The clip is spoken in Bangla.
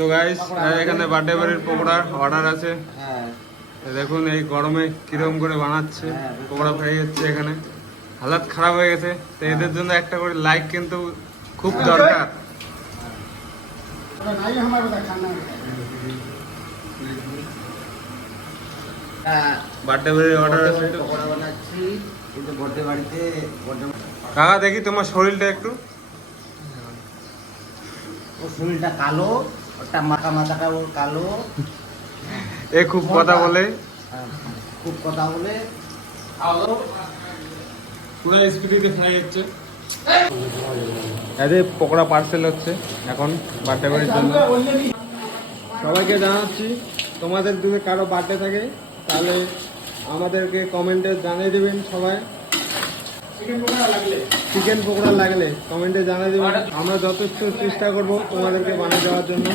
তো গাইস এখানে বার্থডে বাড়ির পকোড়া অর্ডার আছে। হ্যাঁ দেখুন এই গরমে কিরকম করে বানাচ্ছে, পকোড়া হয়ে যাচ্ছে এখানে, হালাত খারাপ হয়ে গেছে। তো এদের জন্য একটা করে লাইক কিন্তু খুব দরকার। বার্থডে বাড়ির অর্ডার আছে। পকোড়া বানাচ্ছি কিন্তু বার্থডে বাড়িতে কাকা দেখি তোমার শরীরটা একটু। ও শরীরটা কালো, ওটা মাথাটা ওর কালো। এ খুব কথা বলে, খুব কথা বলে, পুরো স্পিডে খাই যাচ্ছে। এদের পকোড়া পার্সেল হচ্ছে এখন বার্থডে বাড়ির জন্য। সবাইকে জানাচ্ছি, তোমাদের যদি কারো বার্থডে থাকে তাহলে আমাদেরকে কমেন্টে জানিয়ে দেবেন। সবাই চিকেন পকোড়া লাগলে কমেন্টে জানিয়ে দেবেন, আমরা যথেষ্ট চেষ্টা করব তোমাদেরকে বানিয়ে দেওয়ার জন্য।